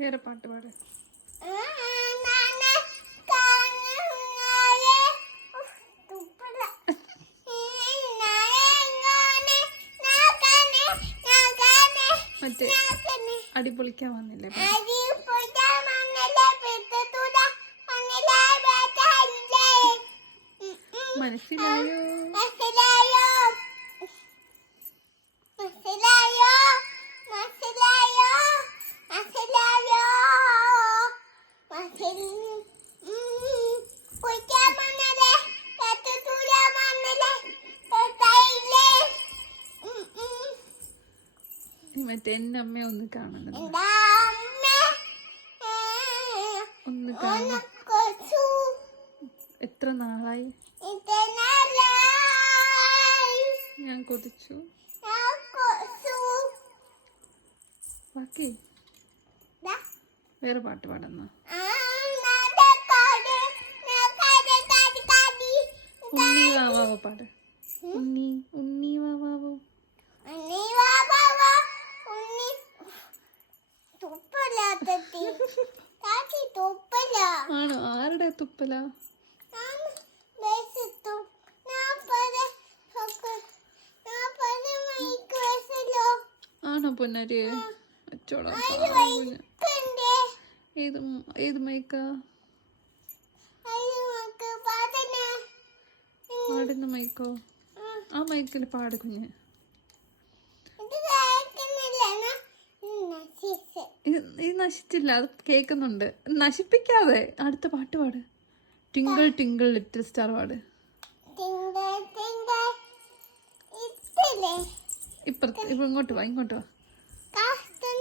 വേറെ പാട്ട് പാട്. മറ്റേ അടിപൊളിക്കാൻ വന്നില്ലേ? മനസ്സിലായോ? മറ്റേ എന്റെ അമ്മയെ ഒന്ന് കാണണം, ഒന്ന് കാണണം. എത്ര നാളായി ഞാൻ കൊതിച്ചു. ബാക്കി വേറെ പാട്ട് പാടുന്ന. ഉണ്ണി വാവാവോ പാട്. ഉണ്ണി ഉണ്ണി വാവാവോ. ആണോ? ആരുടെ തുപ്പല? ആണോ പൊന്നാരി? അച്ചോടാ. ഏത് മൈക്കാ? പാടുന്ന മൈക്കോ? ആ മൈക്കിൽ പാട് കുഞ്ഞ്. ഇത് നശിച്ചില്ല, അത് കേൾക്കുന്നുണ്ട്. നശിപ്പിക്കാതെ അടുത്ത പാട്ട് പാട്. ടിങ്കിൾ ടിങ്കിൾ ലിറ്റിൽ സ്റ്റാർ പാട്. ഇപ്പുറത്ത് ഇങ്ങോട്ട് വാ, ഇങ്ങോട്ട് വാ.